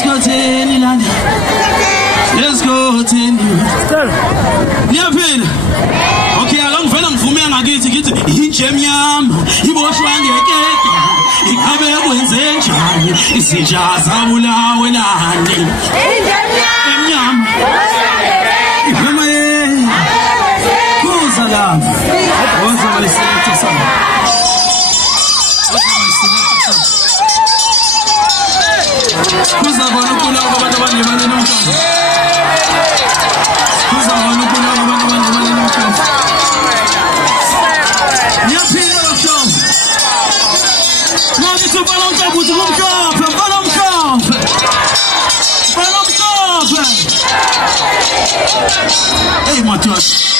Let's go to Nilani. Let's go to Nilani. Okay, along Venom for me and I get to get Jemiam. He was one he have a Wednesday. It's a jazz. I will now when I who's alarm? What's my selector son? Who's the one who put out about the one you want to know? Who's the one who put out about the one you want to know? Yes, he knows some. Now, it's a balance up with the room cup. Hey, my touch.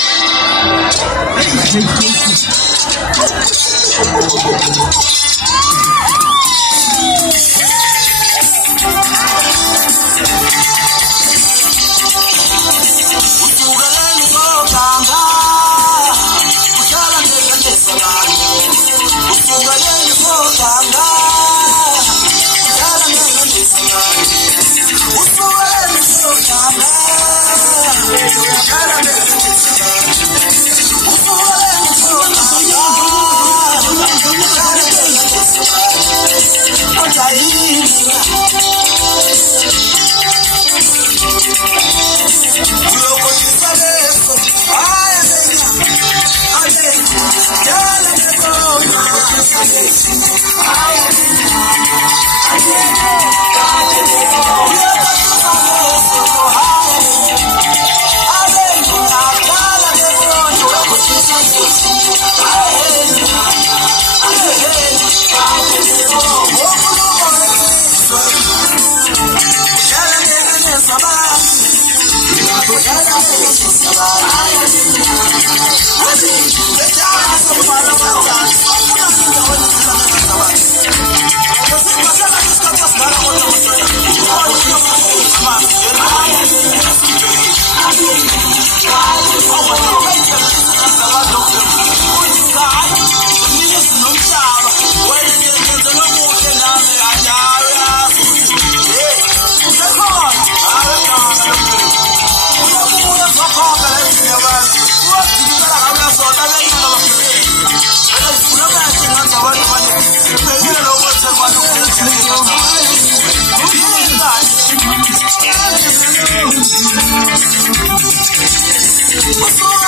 What's